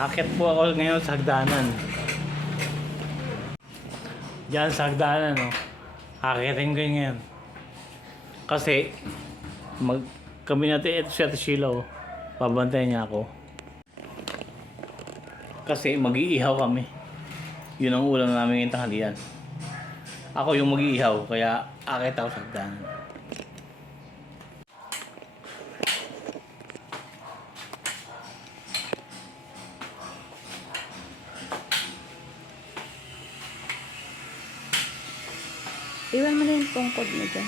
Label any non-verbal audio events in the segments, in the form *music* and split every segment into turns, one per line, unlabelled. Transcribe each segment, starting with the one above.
Aakit po ako ngayon sa hagdanan. Diyan sa hagdanan, no? Akitin ko yun ngayon. Kasi, mag, kami natin, ito si Ate Sheila, oh. Babantayan niya ako. Kasi mag-iihaw kami. Yun ang ulam namin ngayong tanghalian. Ako yung mag-iihaw, kaya akit ako sa hagdanan.
Iwan mo na yung tungkod mo dyan.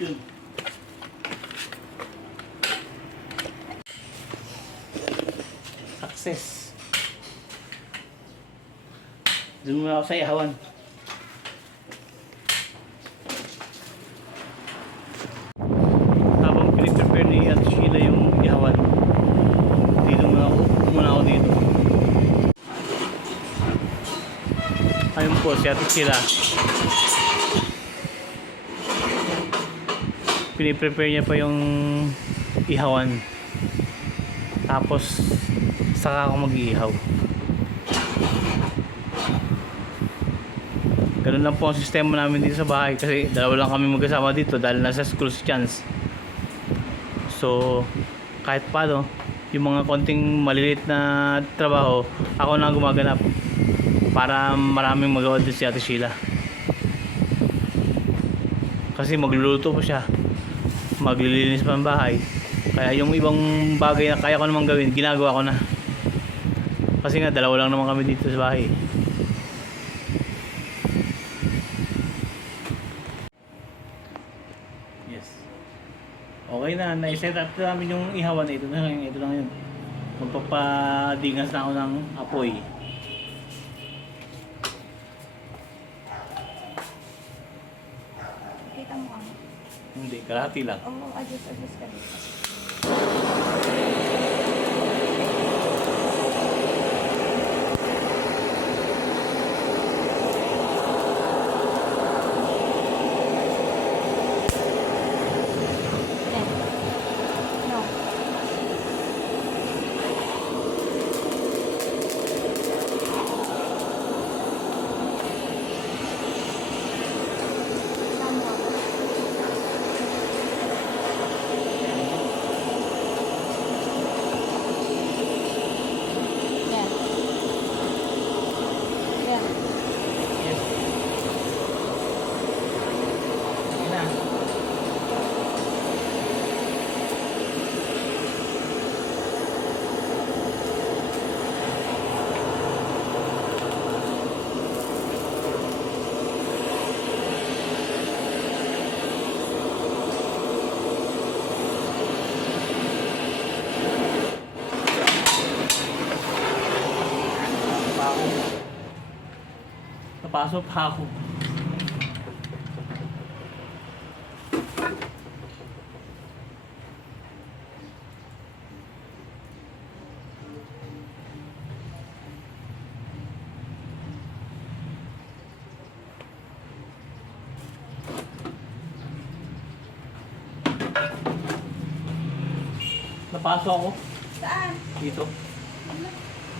Yun. Success. Doon muna ako sa ihawan. Habang piniprepare ni Ate Sheila yung ihawan, dito muna ako, muna ako dito. Ayun po, si Ate Sheila. Piniprepare niya pa yung ihawan. Tapos saka ako mag-iihaw. Ganun lang po ang sistema namin dito sa bahay kasi dalawa lang kami magkasama dito dahil nasa school si Chance. So kahit paano yung mga konting maliliit na trabaho ako na gumaganap para maraming magawa din si Ate Sheila. Kasi magluluto po siya maglilinis pa ng bahay. Kaya yung ibang bagay na kaya ko namang gawin ginagawa ko na. Kasi nga dalawa lang naman kami dito sa bahay. Yes. Okay na na-set up na namin yung ihawan. Ito na ito lang yun. Magpapadingas na ako ng apoy
Kita mo ano?
hindi kalahati lang
Oo, oh, adjust, adjust ka dito. Yan. No. Tama. Yan. Yan.
yes okay na pa ako. Napasok pa ako. Napasok ako
Saan?
dito.
Ano?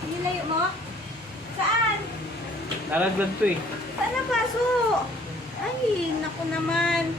Nilayo mo? Saan?
Nalaglag to eh.
Saan ang baso? Ay, naku naman.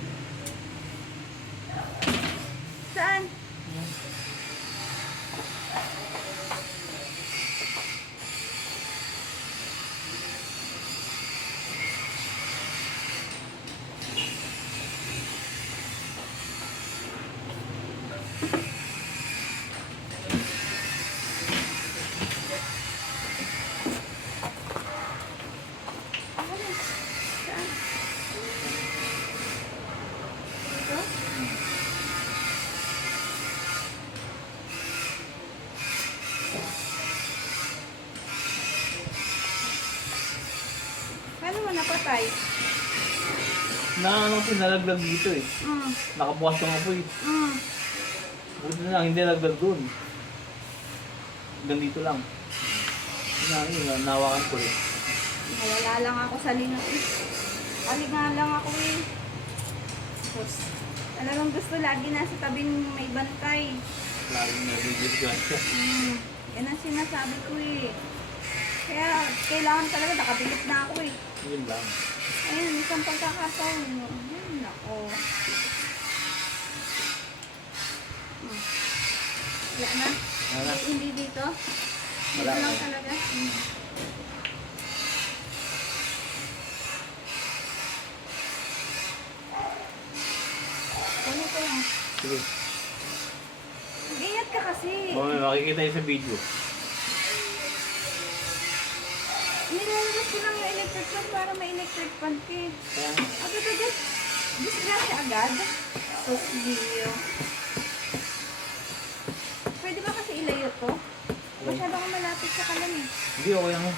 Na ano kasi nalaglag dito eh.
Mm.
Nakabukas yung apoy.
Mm.
Buti na lang, hindi nalaglag doon. Hanggang dito lang. Na, yun, nawakan ko rin.
Nawala lang ako sa linga eh. Kalinga lang ako eh. Tapos, talagang gusto lagi nasa tabing may bantay.
Laging nabibigyan siya.
Mm. Yan ang sinasabi ko eh. Kaya, kailangan talaga nakabilit na ako eh.
Yun lang.
Ayun, isang pagkakataon mo. Ayun, nako. Hmm. Wala na?
Wala.
Hindi, hindi dito? Dito
Wala
lang
na.
talaga?
Hmm.
Ano ko lang?
Sige.
Ingat ka kasi.
Mamaya makikita yun sa video.
Electric fan para may electric fan ka eh.
Kaya,
Agad-agad. Disgrasya agad. So, Gio. Pwede ba kasi ilayo to? Masyado akong malapit sa kalan eh.
hindi okay lang.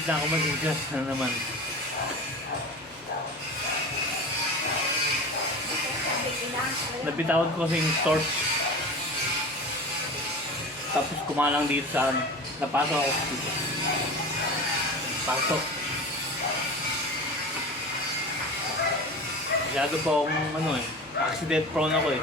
Na ako mag-adjust na naman. Napitawan ko kasi yung torch. Tapos kumalang dito sa ano. Napasok ako dito. Pasok. Masyado pa akong ano eh. Accident prone ako eh.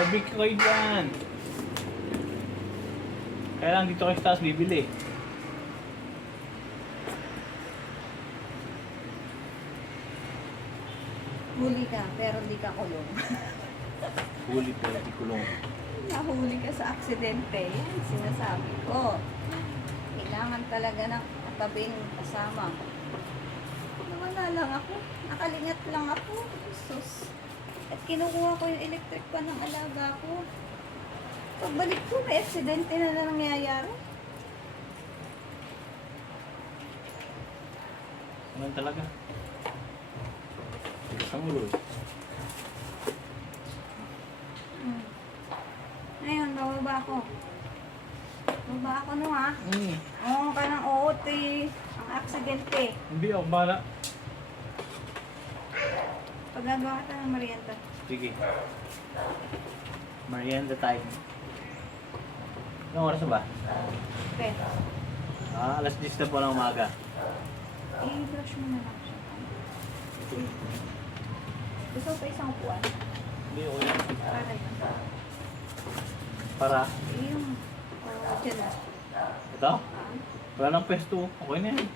Barbecue kayo dyan. Kaya lang dito kayo sa taas bibili.
Huli ka, pero di ka kulong.
Huli po, di kulong.
Nahuli ka sa aksidente. Yan, sinasabi ko. Kailangan talaga ng katabing kasama. Nawala lang ako. Nakalingat lang ako. Sus. At kinukuha ko yung electric pan ng alaga ko. Pagbalik ko, may aksidente na na nangyayari.
Ganun talaga. Tigas ang ulo eh.
Hmm. Ngayon, bababa ako. Bababa ako no ha.
Mm.
Oo ka ng OOT. Ang aksidente.
Hindi ako bala.
Pagagawa ka ng merienda.
Sige. Merienda time. Anong oras na ba?
Okay.
Ah, alas 10 na po ng umaga.
I-brush mo na lang siya. Gusto ko pa isang upuan.
Hindi yan.
Para yun.
Para?
Yung, dyan na.
Ito?
Ah.
Wala nang pesto. Okay na yan.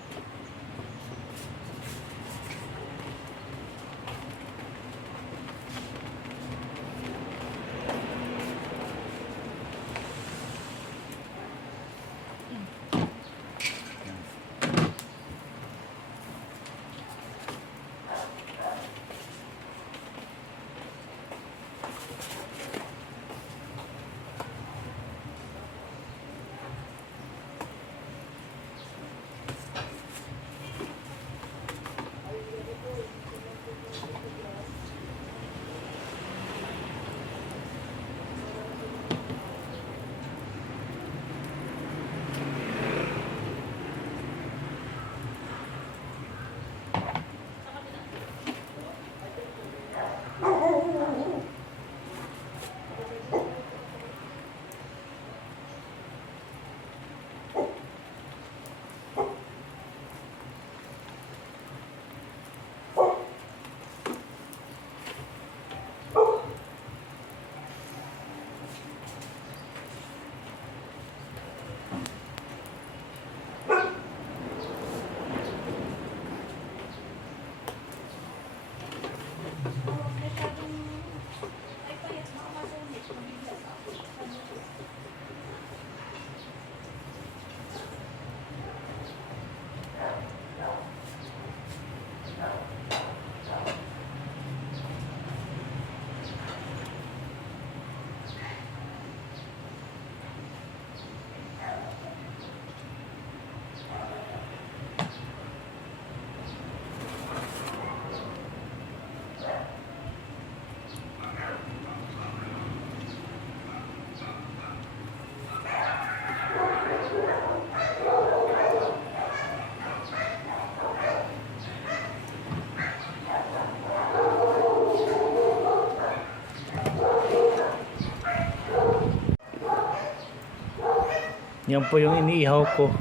Yan po yung iniihaw ko.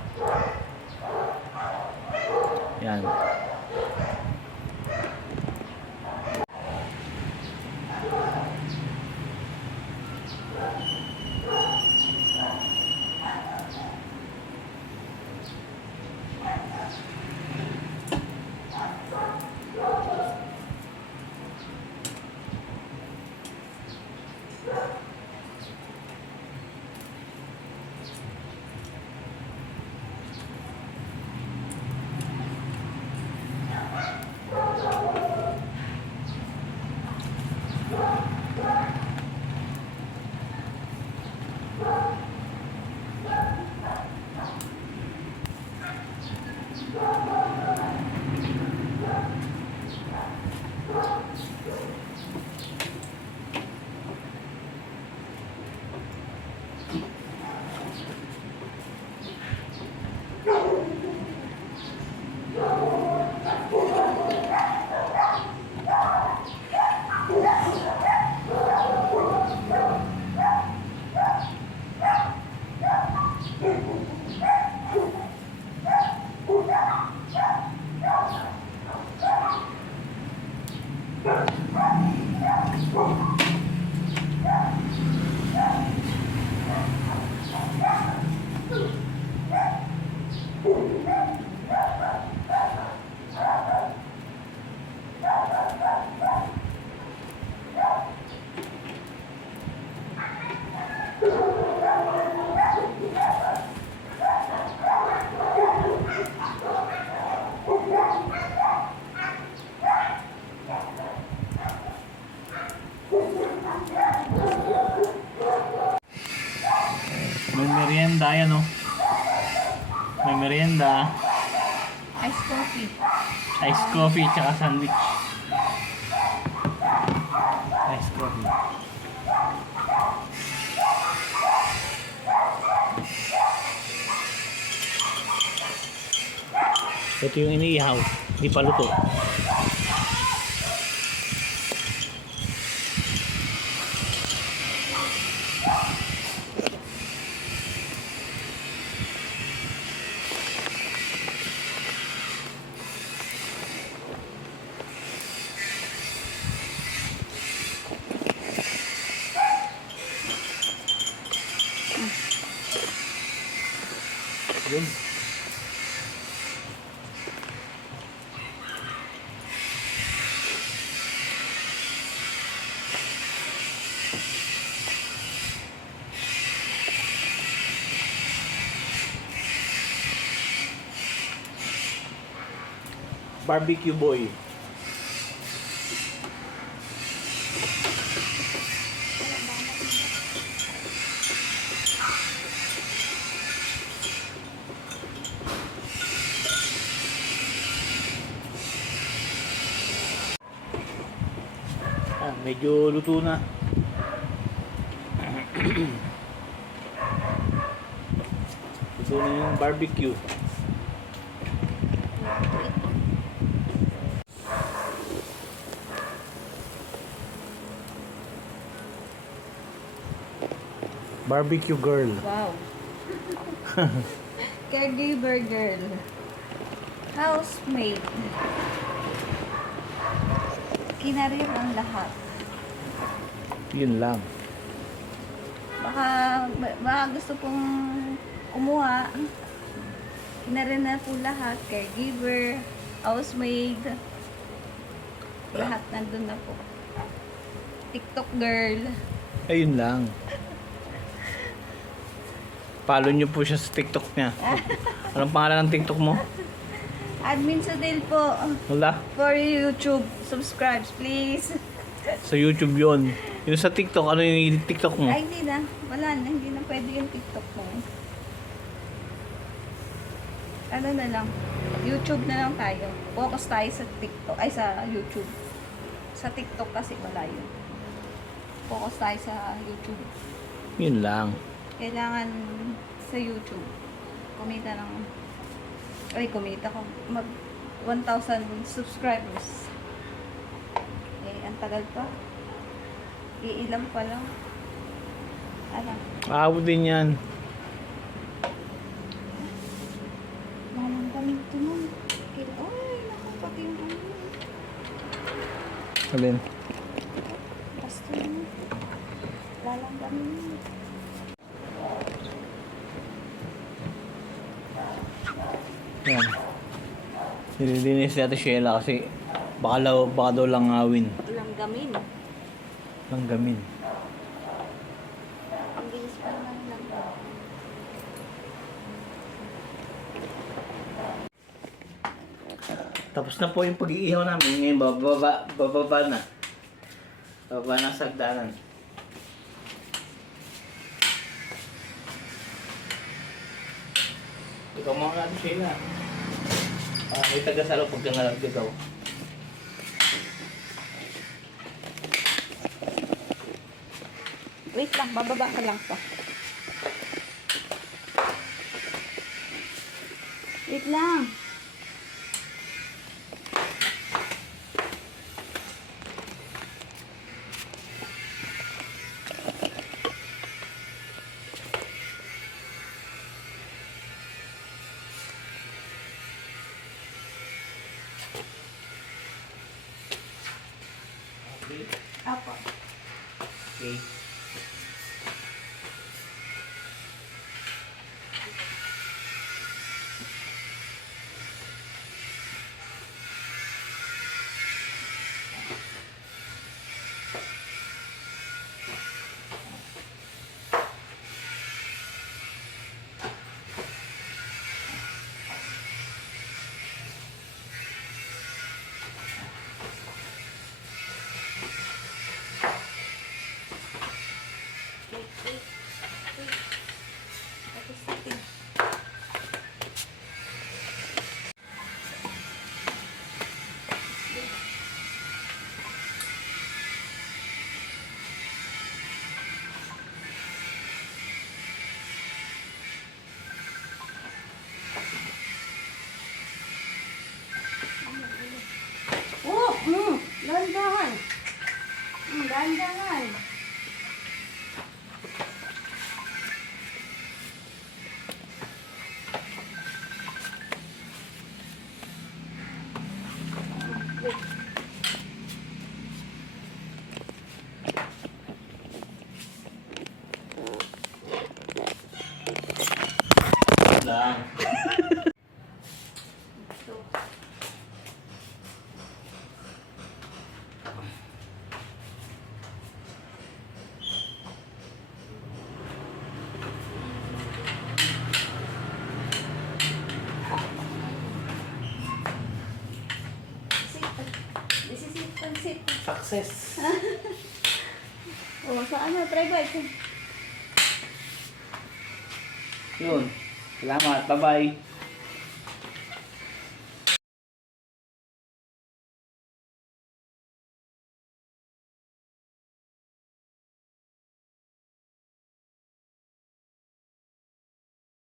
Coffee.
Tsaka sandwich. Ice coffee. Ito yung iniihaw. Hindi pa luto. Barbecue boy. Ah, medyo luto na. *clears throat* luto na yung barbecue. Barbecue girl.
Wow. *laughs* Caregiver girl. Housemaid. Kinarir ang lahat.
Yun lang.
Baka, baka gusto pong kumuha. Kinarir na po lahat. Caregiver, housemaid. Lahat nandun na po. TikTok girl.
Ayun lang. Follow nyo po siya sa TikTok niya. Anong pangalan ng TikTok mo?
Admin sa Dale po.
Wala.
For YouTube. Subscribe, please.
Sa YouTube yon. Yung sa TikTok, ano yung TikTok mo?
Ay, hindi na. Wala na. Hindi na pwede yung TikTok mo. Ano na lang. YouTube na lang tayo. Focus tayo sa TikTok. Ay, sa YouTube. Sa TikTok kasi wala yun. Focus tayo sa YouTube.
Yun lang.
Kailangan sa YouTube. Kumita ng... Ay, kumita ko. Mag 1,000 subscribers. Eh, ang tagal pa. Iilang pa lang. Ano?
Aabot din yan.
Mamang kami ito nun. Ay, naku, pati yung ano.
Alin?
Pasto yun. Lalang kami yun.
Yan. Nililinis si Ate Sheila kasi baka, law, baka daw langawin.
Langgamin.
Langgamin.
Ang bilis pa naman ng langgamin.
Tapos na po yung pag-iihaw namin. Ngayon, bababa, bababa na. Bababa na sa sagdanan. Ikaw mga natin Sheila. Ah, may taga-salo pag nalagagaw.
Wait lang, bababa ka lang pa. Wait lang.
Success. *laughs*
Oh, sa ano? Try bike.
Yun. Salamat. Bye-bye.